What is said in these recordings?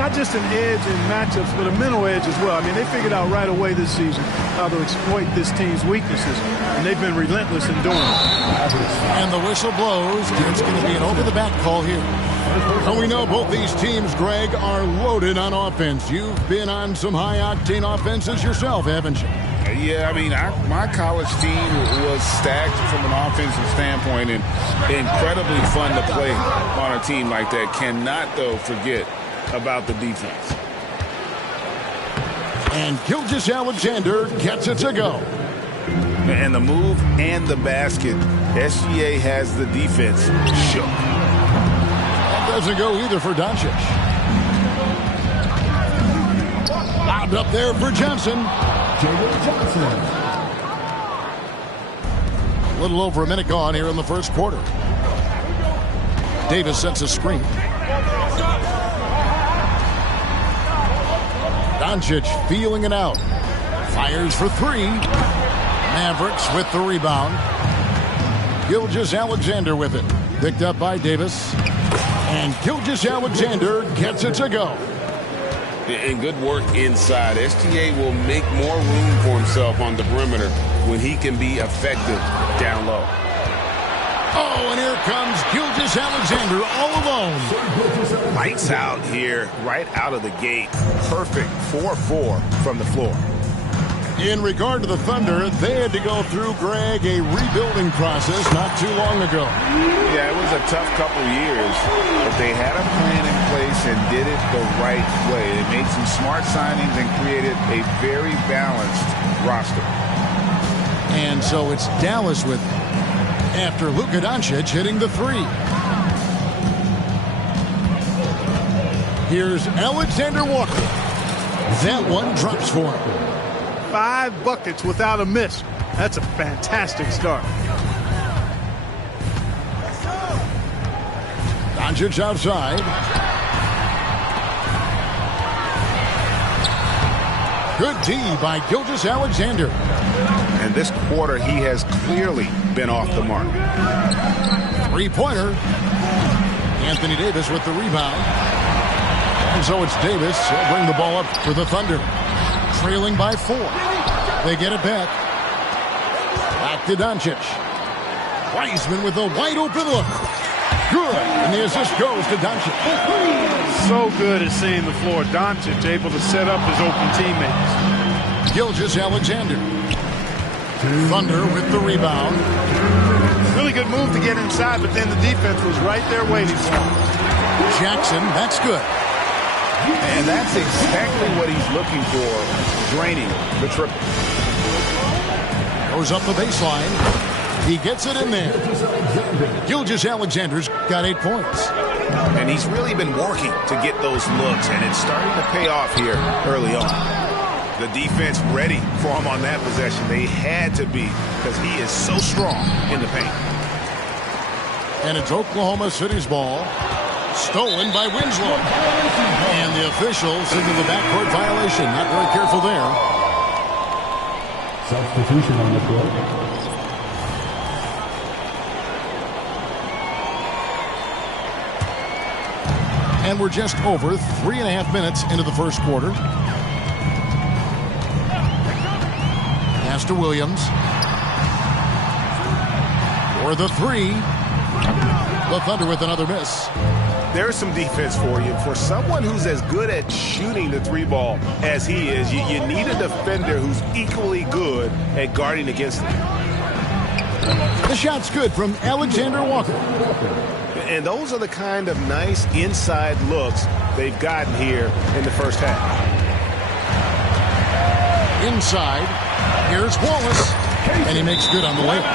not just an edge in matchups, but a mental edge as well. I mean, they figured out right away this season how to exploit this team's weaknesses, and they've been relentless in doing it. And the whistle blows. It's going to be an over-the-back call here. And we know both these teams, Greg, are loaded on offense. You've been on some high-octane offenses yourself, haven't you? Yeah, I mean, my college team was stacked from an offensive standpoint and incredibly fun to play on a team like that. Cannot, though, forget about the defense. And Gilgeous-Alexander gets it to go. And the move and the basket, SGA has the defense shook. That doesn't go either for Doncic. Lobbed up there for Johnson. A little over a minute gone here in the first quarter. Davis sets a screen. Doncic feeling it out. Fires for three. Mavericks with the rebound. Gilgeous-Alexander with it. Picked up by Davis. And Gilgeous-Alexander gets it to go. And good work inside. SGA will make more room for himself on the perimeter when he can be effective down low. Oh, and here comes Gilgeous-Alexander all alone. Lights out here right out of the gate. Perfect 4-4 from the floor. In regard to the Thunder, they had to go through, Greg, a rebuilding process not too long ago. Yeah, it was a tough couple years, but they had a plan in place and did it the right way. They made some smart signings and created a very balanced roster. And so it's Dallas with it after Luka Doncic hitting the three. Here's Alexander Walker. That one drops for him. 5 buckets without a miss. That's a fantastic start. Doncic outside. Good D by Gilgeous-Alexander. And this quarter, he has clearly been off the mark. Three-pointer. Anthony Davis with the rebound. And so it's Davis. He'll bring the ball up for the Thunder. Trailing by 4. They get it back. Back to Doncic. Wiseman with a wide-open look. Good. And the assist goes to Doncic. So good at seeing the floor. Doncic able to set up his open teammates. Gilgeous-Alexander. Thunder with the rebound. Really good move to get inside, but then the defense was right there waiting for him. Jackson, that's good. And that's exactly what he's looking for, draining the triple. Goes up the baseline. He gets it in there. Gilgeous-Alexander's got 8 points. And he's really been working to get those looks, and it's starting to pay off here early on. The defense ready for him on that possession. They had to be, because he is so strong in the paint. And it's Oklahoma City's ball. Stolen by Winslow. And the officials into the backcourt violation. Not very careful there. Substitution on the floor. And we're just over 3.5 minutes into the first quarter. Pass to Williams. For the three. The Thunder with another miss. There's some defense for you. For someone who's as good at shooting the three ball as he is, you need a defender who's equally good at guarding against him. The shot's good from Alexander Walker. And those are the kind of nice inside looks they've gotten here in the first half. Inside, here's Wallace. And he makes good on the layup.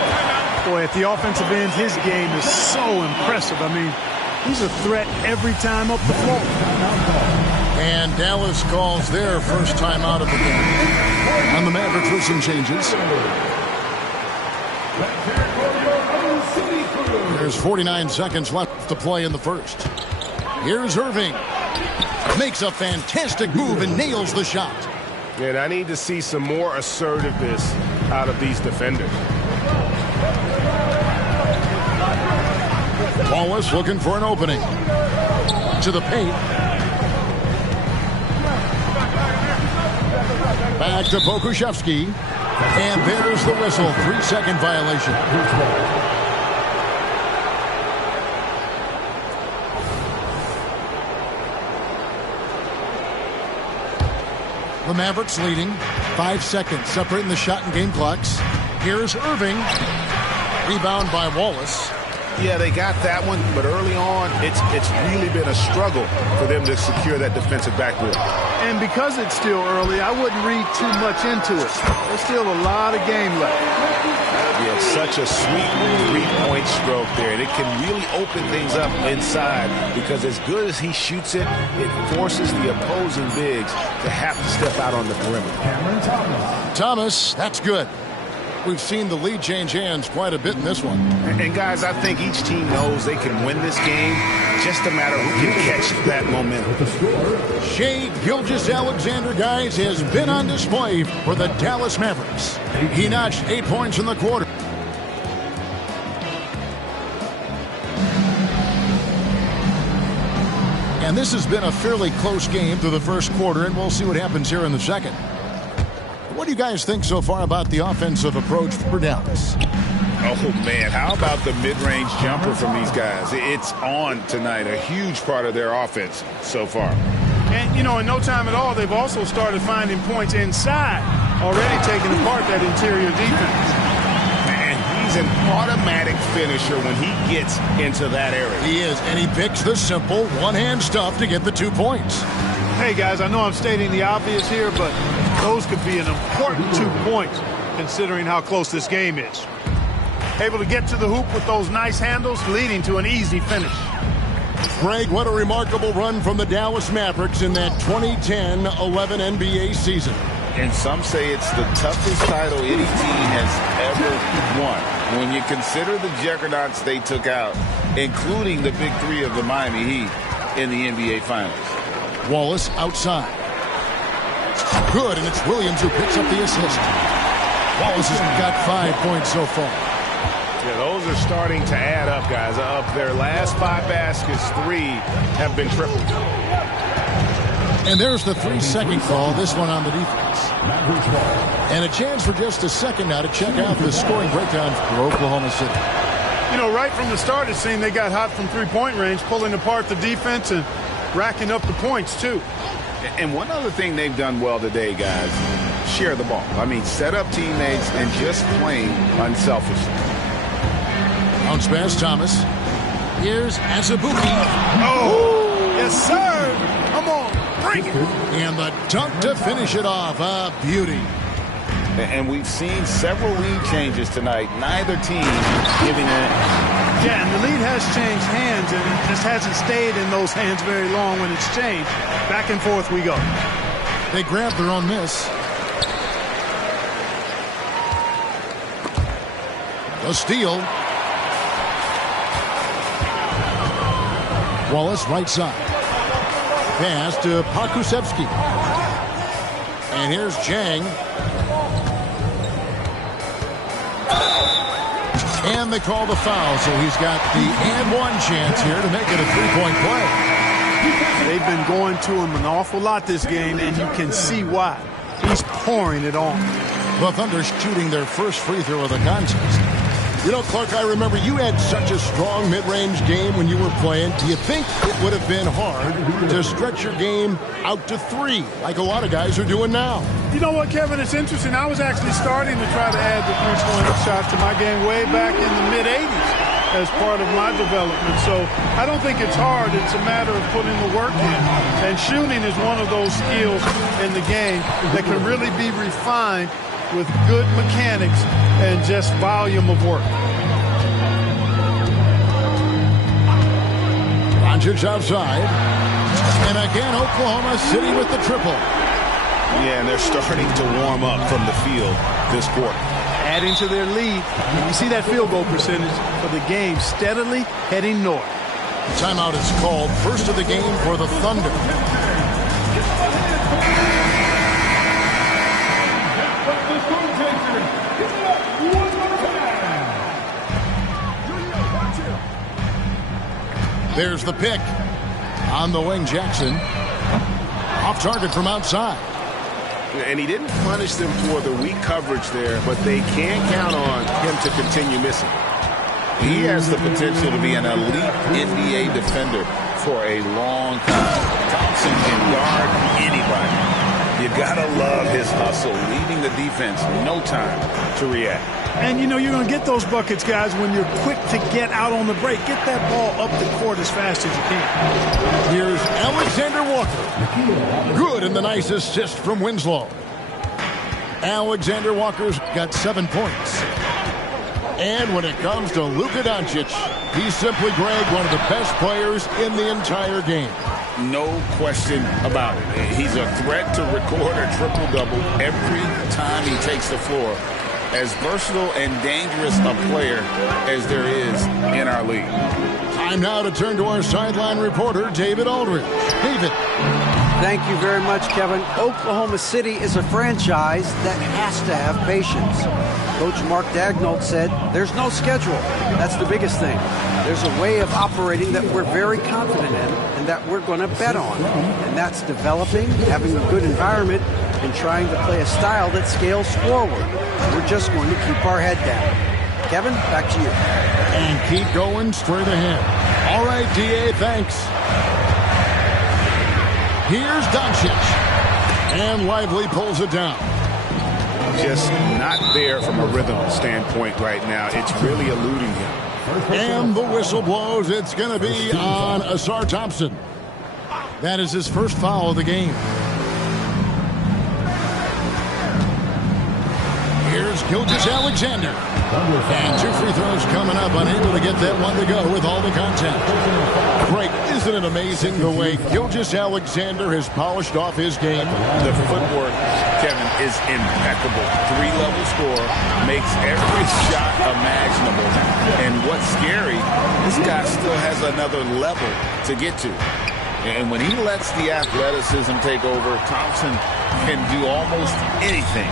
Boy, at the offensive end, his game is so impressive. I mean, he's a threat every time up the floor. And Dallas calls their first time out of the game. And the Mavericks with some changes. There's 49 seconds left to play in the first. Here's Irving. Makes a fantastic move and nails the shot. And I need to see some more assertiveness out of these defenders. Wallace looking for an opening. To the paint. Back to Pokusevski. And there's the whistle. 3-second violation. The Mavericks leading. 5 seconds separating the shot and game clocks. Here's Irving. Rebound by Wallace. Yeah, they got that one, but early on, it's really been a struggle for them to secure that defensive backboard. And because it's still early, I wouldn't read too much into it. There's still a lot of game left. Yeah, such a sweet three-point stroke there. And it can really open things up inside because as good as he shoots it, it forces the opposing bigs to have to step out on the perimeter. Thomas, that's good. We've seen the lead change hands quite a bit in this one. And guys, I think each team knows they can win this game. Just a matter who can catch that momentum. Shai Gilgeous-Alexander, guys, has been on display for the Dallas Mavericks. He notched 8 points in the quarter. And this has been a fairly close game through the first quarter, and we'll see what happens here in the second. What do you guys think so far about the offensive approach for Dallas? Oh, man, how about the mid-range jumper from these guys? It's on tonight, a huge part of their offense so far. And, you know, in no time at all, they've also started finding points inside, already taking apart that interior defense. And he's an automatic finisher when he gets into that area. He is, and he picks the simple one-hand stuff to get the 2 points. Hey, guys, I know I'm stating the obvious here, but those could be an important 2 points considering how close this game is. Able to get to the hoop with those nice handles, leading to an easy finish. Greg, what a remarkable run from the Dallas Mavericks in that 2010-11 NBA season. And some say it's the toughest title any team has ever won. When you consider the juggernauts they took out, including the big three of the Miami Heat in the NBA Finals. Wallace outside. Good, and it's Williams who picks up the assist. Wallace has got 5 points so far. Yeah, those are starting to add up, guys. Of their last 5 baskets, 3 have been triple. And there's the 3-second call, this one on the defense. And a chance for just a second now to check out the scoring breakdown for Oklahoma City. You know, right from the start, it seemed they got hot from three-point range, pulling apart the defense and racking up the points, too. And one other thing they've done well today, guys, share the ball. I mean, set up teammates and just playing unselfishly. Bounce pass, Thomas. Here's Azubuike. Oh, yes, sir. Come on, bring it. And the dunk to finish it off. A beauty. And we've seen several lead changes tonight. Neither team giving it. Yeah, and the lead has changed hands, and it just hasn't stayed in those hands very long when it's changed. Back and forth we go. They grab their own miss. The steal. Wallace right side. Pass to Pokusevski. And here's Jang. And they call the foul, so he's got the and one chance here to make it a 3-point play. They've been going to him an awful lot this game, and you can see why. He's pouring it on. The Thunder shooting their first free throw of the contest. You know, Clark, I remember you had such a strong mid-range game when you were playing. Do you think it would have been hard to stretch your game out to 3, like a lot of guys are doing now? You know what, Kevin? It's interesting. I was actually starting to try to add the three-point shot to my game way back in the mid-'80s as part of my development. So I don't think it's hard. It's a matter of putting the work in. And shooting is one of those skills in the game that can really be refined with good mechanics and just volume of work. Doncic outside. And again, Oklahoma City with the triple. Yeah, and they're starting to warm up from the field this quarter. Adding to their lead. You see that field goal percentage for the game steadily heading north. Timeout is called. First of the game for the Thunder. There's the pick. On the wing, Jackson. Off target from outside. And he didn't punish them for the weak coverage there, but they can count on him to continue missing. He has the potential to be an elite NBA defender for a long time. Thompson can guard anybody. You gotta love his hustle, leaving the defense no time to react. And, you know, you're going to get those buckets, guys, when you're quick to get out on the break. Get that ball up the court as fast as you can. Here's Alexander Walker. Good, and the nice assist from Winslow. Alexander Walker's got 7 points. And when it comes to Luka Doncic, he's simply, Greg, one of the best players in the entire game. No question about it. He's a threat to record a triple-double every time he takes the floor. As versatile and dangerous a player as there is in our league. Time now to turn to our sideline reporter, David Aldridge. David. Thank you very much, Kevin. Oklahoma City is a franchise that has to have patience. Coach Mark Daigneault said there's no schedule. That's the biggest thing. There's a way of operating that we're very confident in and that we're going to bet on. And that's developing, having a good environment, and trying to play a style that scales forward. We're just going to keep our head down. Kevin, back to you. And keep going straight ahead. All right, D.A., thanks. Here's Doncic. And Lively pulls it down. Just not there from a rhythm standpoint right now. It's really eluding him. And the whistle blows. It's going to be on Ausar Thompson. That is his first foul of the game. Here's Gilgeous-Alexander. And 2 free throws coming up, unable to get that one to go with all the contact. Great. Isn't it amazing the way Gilgeous-Alexander has polished off his game? The footwork, Kevin, is impeccable. 3-level score, makes every shot imaginable. And what's scary, this guy still has another level to get to. And when he lets the athleticism take over, Thompson can do almost anything.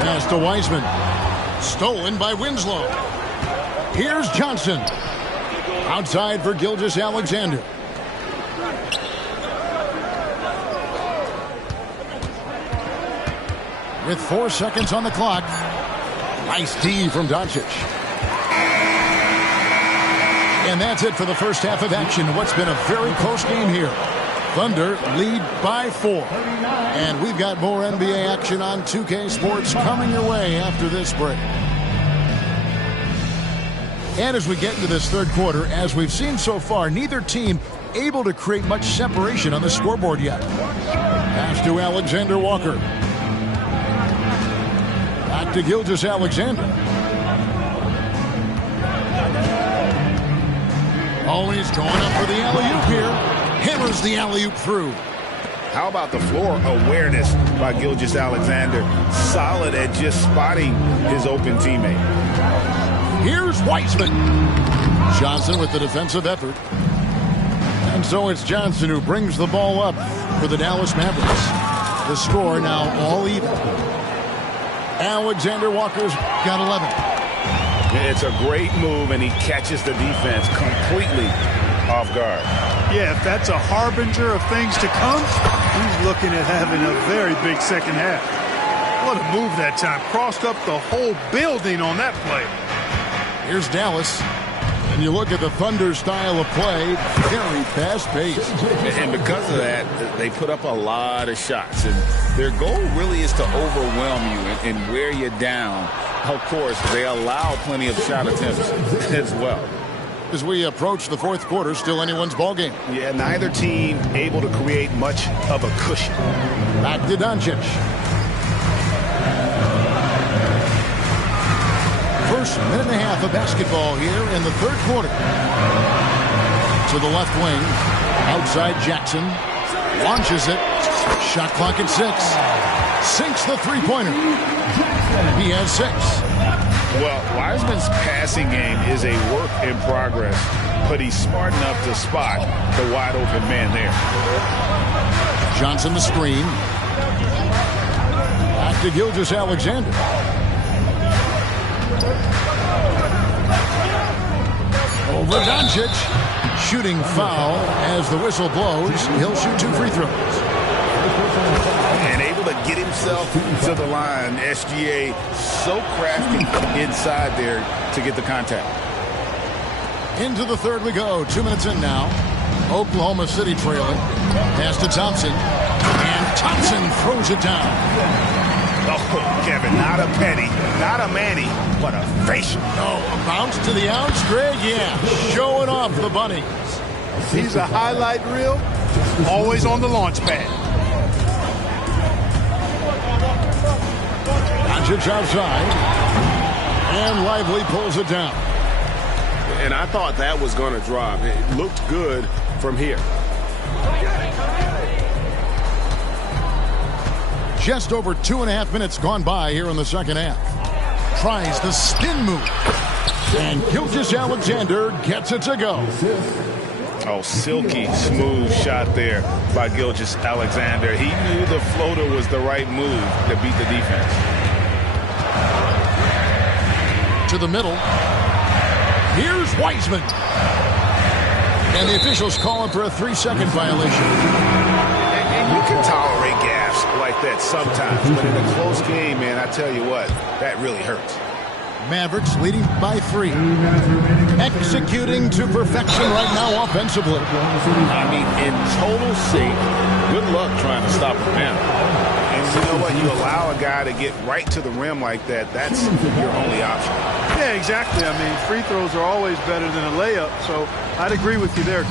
Pass to Wiseman. Stolen by Winslow. Here's Johnson. Outside for Gilgeous-Alexander. With 4 seconds on the clock. Nice D from Doncic. And that's it for the first half of action. What's been a very close game here. Thunder lead by 4. And we've got more NBA action on 2K Sports coming your way after this break. And as we get into this third quarter, as we've seen so far, neither team able to create much separation on the scoreboard yet. Pass to Alexander Walker. Back to Gilgeous-Alexander. Oh, he's going up for the alley-oop here. Hammers the alley-oop through. How about the floor awareness by Gilgeous-Alexander? Solid at just spotting his open teammate. Here's Wiseman. Johnson with the defensive effort. And so it's Johnson who brings the ball up for the Dallas Mavericks. The score now all even. Alexander Walker's got 11. It's a great move, and he catches the defense completely off guard. Yeah, if that's a harbinger of things to come, he's looking at having a very big second half. What a move that time. Crossed up the whole building on that play. Here's Dallas. And you look at the Thunder style of play, very fast-paced. And because of that, they put up a lot of shots. And their goal really is to overwhelm you and wear you down. Of course, they allow plenty of shot attempts as well. As we approach the fourth quarter, still anyone's ball game. Yeah, neither team able to create much of a cushion. Back to Doncic. First minute and a half of basketball here in the third quarter. To the left wing. Outside Jackson. Launches it. Shot clock at 6. Sinks the three-pointer. He has 6. Well, Wiseman's passing game is a work in progress, but he's smart enough to spot the wide-open man there. Johnson the screen. Back to Gilgeous-Alexander. Over Doncic. Shooting foul as the whistle blows. He'll shoot 2 free throws. And able to get himself to the line. SGA so crafty inside there to get the contact. Into the third we go. 2 minutes in now. Oklahoma City trailing. Pass to Thompson. And Thompson throws it down. Oh, Kevin, not a penny, not a Manny, but a facial. Oh, a bounce to the outs, Greg? Yeah, showing off the bunny. He's a highlight reel, always on the launch pad. Doncic outside. And Lively pulls it down. And I thought that was going to drop. It looked good from here. Just over 2.5 minutes gone by here in the second half. Tries the spin move. And Gilgeous-Alexander gets it to go. Oh, silky smooth shot there by Gilgeous-Alexander. He knew the floater was the right move to beat the defense. To the middle. Here's Wiseman. And the officials call him for a 3-second violation. And you can tolerate gaffes like that sometimes, but in a close game, man, I tell you what, that really hurts. Mavericks leading by 3. Executing to perfection right now offensively. I mean, in total sync. Good luck trying to stop the man. And you know what? You allow a guy to get right to the rim like that, that's your only option. Yeah, exactly. I mean, free throws are always better than a layup, so I'd agree with you there.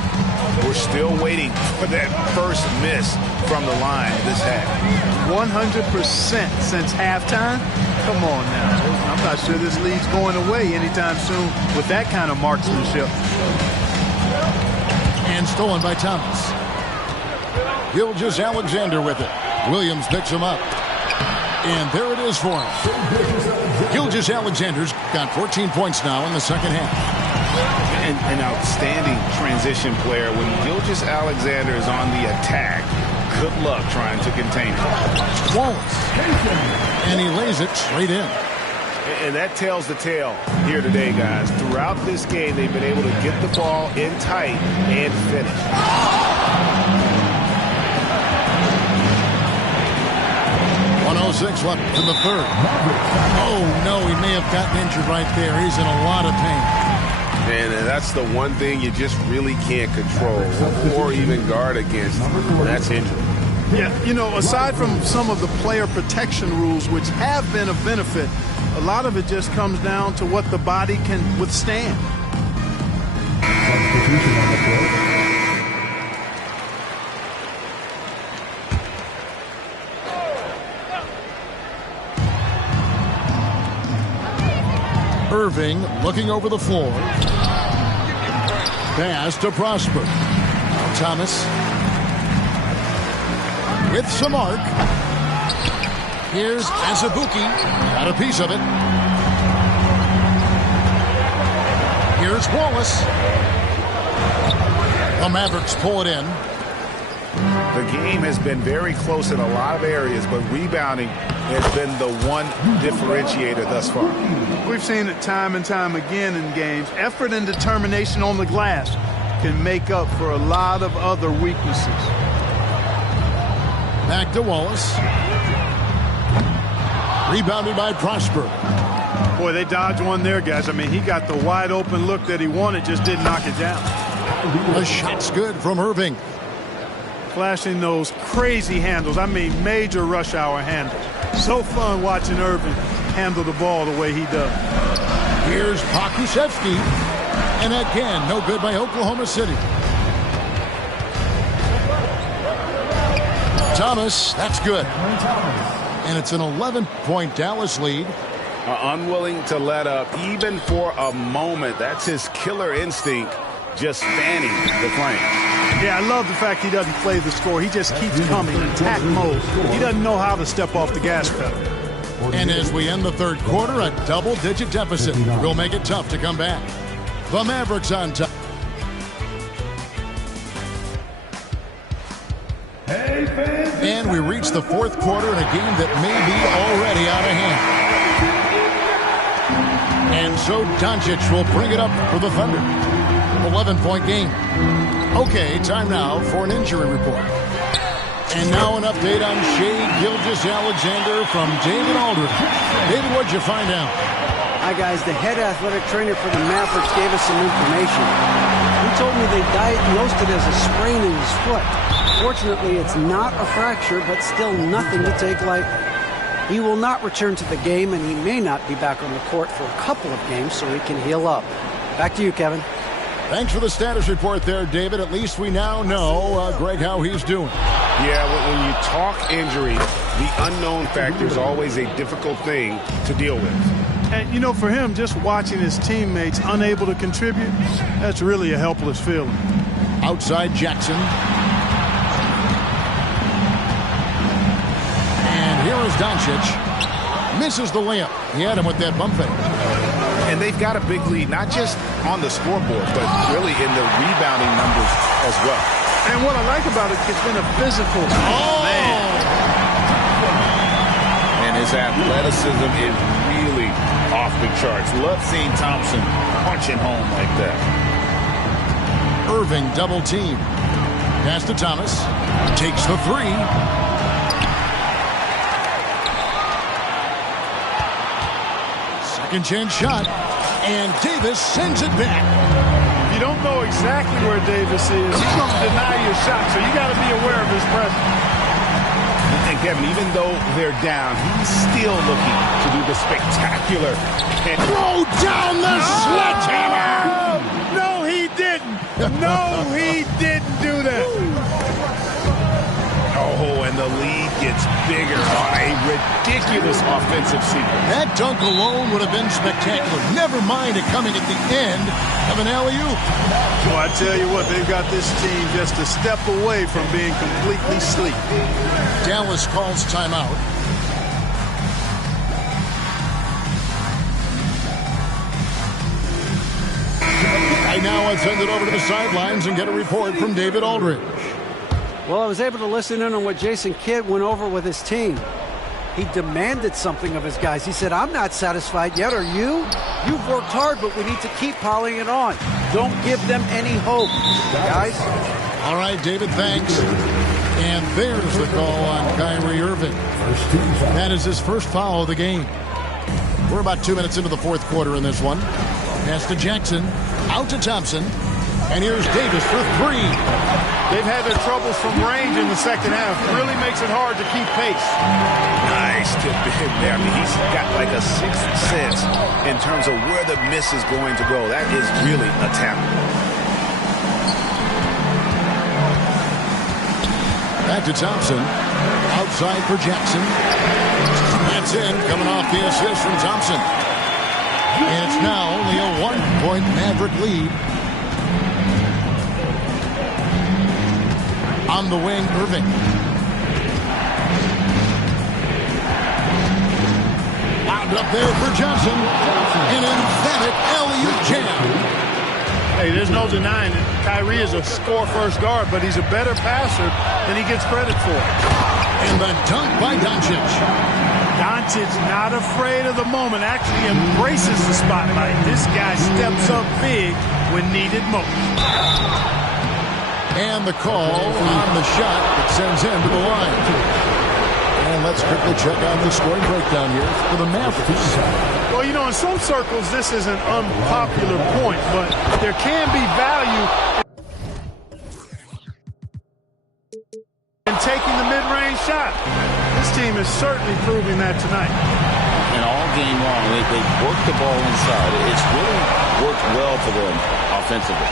We're still waiting for that first miss from the line this half. 100% since halftime? Come on now. I'm not sure this lead's going away anytime soon with that kind of marksmanship. And stolen by Thomas. Gilgeous-Alexander with it. Williams picks him up. And there it is for him. Gilgeous-Alexander's got 14 points now in the second half. An outstanding transition player. When Gilgeous-Alexander is on the attack, good luck trying to contain him. Wallace. And he lays it straight in. And that tells the tale here today, guys. Throughout this game, they've been able to get the ball in tight and finish. 1:06 left in the third. Oh, no, he may have gotten injured right there. He's in a lot of pain. And that's the one thing you just really can't control or even guard against. That's injury. Yeah, you know, aside from some of the player protection rules, which have been of benefit, a lot of it just comes down to what the body can withstand. Substitution on the court. Irving looking over the floor. Pass to Prosper. Now Thomas with some arc. Here's Azubuike. Got a piece of it. Here's Wallace. The Mavericks pull it in. The game has been very close in a lot of areas, but rebounding has been the one differentiator thus far. We've seen it time and time again in games. Effort and determination on the glass can make up for a lot of other weaknesses. Back to Wallace. Rebounded by Prosper. Boy, they dodged one there, guys. I mean, he got the wide open look that he wanted, just didn't knock it down. The shot's good from Irving. Flashing those crazy handles. I mean, major rush hour handles. So fun watching Irving handle the ball the way he does. Here's Pokusevski. And again, no good by Oklahoma City. Thomas, that's good. And it's an 11-point Dallas lead. Unwilling to let up even for a moment. That's his killer instinct, just fanning the flame. Yeah, I love the fact he doesn't play the score. He just keeps coming, attack mode. He doesn't know how to step off the gas pedal. And as we end the third quarter, a double-digit deficit will make it tough to come back. The Mavericks on top. And we reach the fourth quarter in a game that may be already out of hand. And so Doncic will bring it up for the Thunder. 11-point game. Okay, time now for an injury report. And now an update on Shai Gilgeous-Alexander from David Aldridge. David, what'd you find out? Hi, guys. The head athletic trainer for the Mavericks gave us some information. He told me they diagnosed it as a sprain in his foot. Fortunately, it's not a fracture, but still nothing to take lightly. He will not return to the game, and he may not be back on the court for a couple of games so he can heal up. Back to you, Kevin. Thanks for the status report there, David. At least we now know, Greg, how he's doing. Yeah, when you talk injury, the unknown factor is always a difficult thing to deal with. And, you know, for him, just watching his teammates unable to contribute, that's really a helpless feeling. Outside Jackson. And here is Doncic. Misses the layup. He had him with that bump fake. And they've got a big lead, not just on the scoreboard, but really in the rebounding numbers as well. And what I like about it, it's been a physical. Oh, man. And his athleticism is really off the charts. Love seeing Thompson punching home like that. Irving double team. Pass to Thomas. Takes the three. Second chance shot. And Davis sends it back. You don't know exactly where Davis is. He's going to deny your shot, so you got to be aware of his presence. And Kevin, even though they're down, he's still looking to do the spectacular. Throw down the sledgehammer! No, he didn't. No, he didn't do that. Oh, and the lead gets bigger on a ridiculous offensive sequence. That dunk alone would have been spectacular. Never mind it coming at the end of an alley-oop. Well, I tell you what, they've got this team just a step away from being completely asleep. Dallas calls timeout. Right now, let's send it over to the sidelines and get a report from David Aldridge. Well, I was able to listen in on what Jason Kidd went over with his team. He demanded something of his guys. He said, I'm not satisfied yet, are you? You've worked hard, but we need to keep piling it on. Don't give them any hope, guys. All right, David, thanks. And there's the call on Kyrie Irving. That is his first foul of the game. We're about 2 minutes into the fourth quarter in this one. Pass to Jackson, out to Thompson, and here's Davis for three. They've had their troubles from range in the second half. Really makes it hard to keep pace. Nice tip to hit there. I mean, he's got like a sixth sense in terms of where the miss is going to go. That is really a talent. Back to Thompson. Outside for Jackson. That's in, coming off the assist from Thompson. And it's now only a 1-point Maverick lead. On the wing, Irving. Wound up there for Johnson. An emphatic alley-oop jam. Hey, there's no denying it. Kyrie is a score-first guard, but he's a better passer than he gets credit for. And the dunk by Doncic. Doncic not afraid of the moment, actually embraces the spotlight. This guy steps up big when needed most. And the call on the shot that sends him to the line. And let's quickly check out the scoring breakdown here for the Mavericks. Well, you know, in some circles, this is an unpopular point, but there can be value in taking the mid-range shot. This team is certainly proving that tonight. And all game long, they work the ball inside. It's really worked well for them offensively.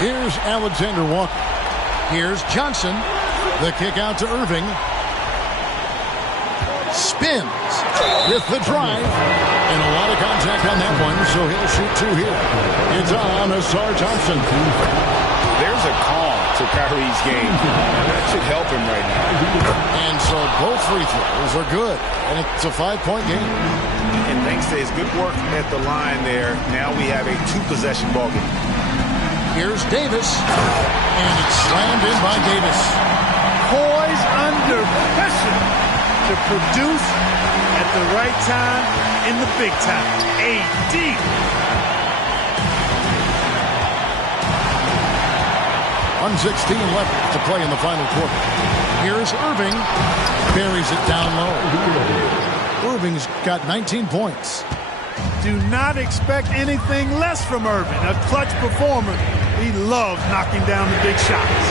Here's Alexander Walker. Here's Johnson. The kick out to Irving. Spins with the drive. And a lot of contact on that one, so he'll shoot two here. It's on Ausar Thompson. There's a calm to Kyrie's game. That should help him right now. And so both free throws are good. And it's a 5-point game. And thanks to his good work at the line there, now we have a two-possession ball game. Here's Davis. And it's slammed in by Davis. Poised under pressure to produce at the right time in the big time. AD. 1:16 left to play in the final quarter. Here's Irving. Buries it down low. Irving's got 19 points. Do not expect anything less from Irving. A clutch performer. He loves knocking down the big shots.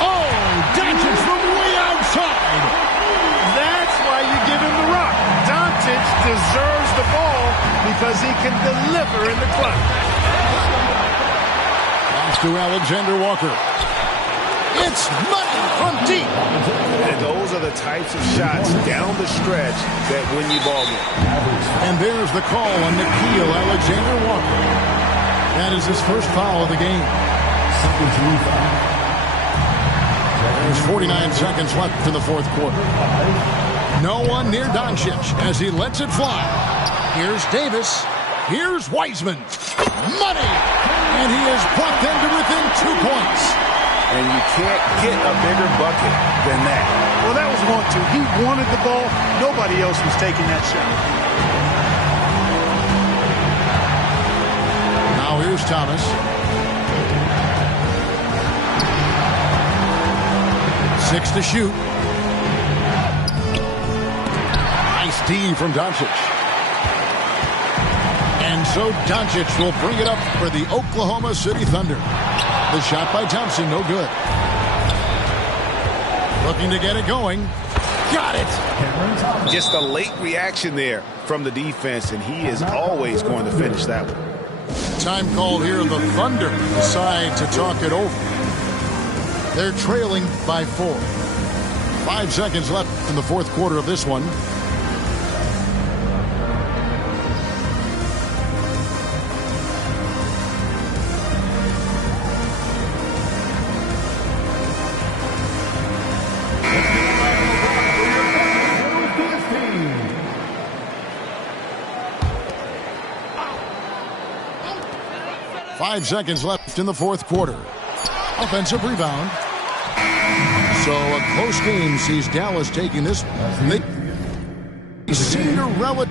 Oh, Doncic from way outside. That's why you give him the rock. Doncic deserves the ball because he can deliver in the clutch. Pass to Alexander Walker. It's money from deep. And those are the types of shots down the stretch that win you ball games. And there's the call on Nickeil Alexander Walker. That is his first foul of the game. There's 49 seconds left in the fourth quarter. No one near Doncic as he lets it fly. Here's Davis. Here's Wiseman. Money! And he has brought them to within 2 points. And you can't get a bigger bucket than that. Well, that was 1-2. He wanted the ball. Nobody else was taking that shot. Now here's Thomas. 6 to shoot. Nice D from Doncic. And so Doncic will bring it up for the Oklahoma City Thunder. The shot by Thompson, no good. Looking to get it going. Got it! Just a late reaction there from the defense, and he is always going to finish that one. Time called here, and the Thunder decide to talk it over. They're trailing by 4. 5 seconds left in the fourth quarter of this one. Five seconds left in the fourth quarter. Offensive rebound. So a close game sees Dallas taking this Cinderella